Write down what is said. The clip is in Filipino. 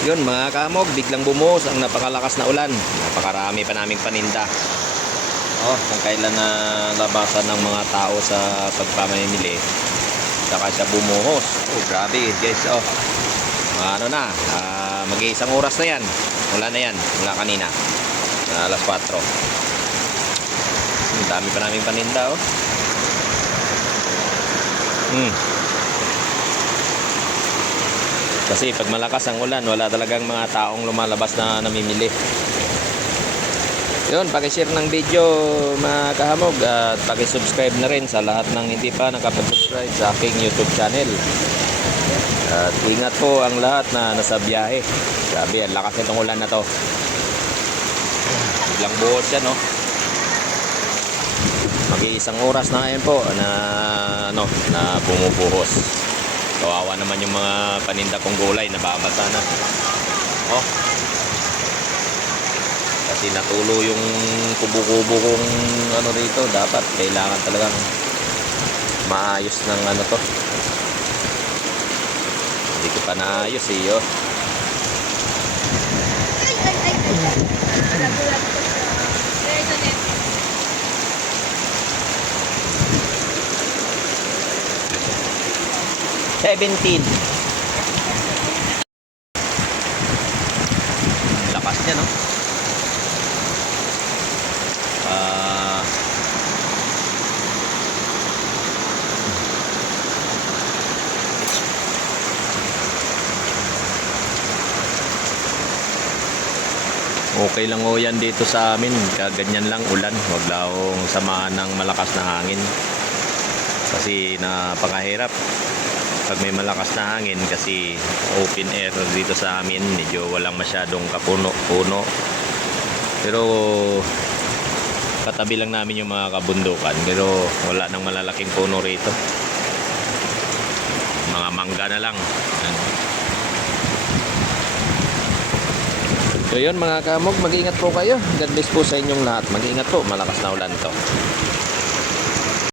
Yun mga kamog, biglang bumuhos ang napakalakas na ulan. Napakarami pa naming paninda. Oh, kung kailan na labasan ng mga tao sa pagpamimili. Saka siya bumuhos. Oh, grabe guys. Oh. Ano na, ah, mag-iisang oras na yan. Wala na yan, wala kanina. Alas 4. Ang dami pa naming paninda oh. Hmm. Kasi pag malakas ang ulan, wala talagang mga taong lumalabas na namimili. Yun, pakishare ng video mga kahamog at pakisubscribe na rin sa lahat ng hindi pa nakapag-subscribe sa aking YouTube channel. At ingat po ang lahat na nasa biyahe. Grabe, ang lakas nitong ulan na to. Biglang buhos yan, no? Mag-iisang oras na ngayon po na, ano, na bumubuhos. Kawawa naman yung mga paninda kong gulay, nababasa na. Oh. Kasi natulo yung kubo-kubo kong ano rito, dapat kailangan talagang maayos ng ano to. Hindi ko pa naayos eh, oh. Ay, ay, ay, ay, 17. Lakas niya, no? Uh, okay lang ho yan dito sa amin. Kaganyan lang ulan. Huwag lang samahan ng malakas na hangin. Kasi napakahirap pag may malakas na hangin kasi open air dito sa amin medyo walang masyadong kapuno-puno pero katabi lang namin yung mga kabundukan pero wala nang malalaking puno rito. Mga mangga na lang. So yun mga kamog mag-ingat po kayo. God bless po sa inyong lahat. Mag-ingat po malakas na ulan to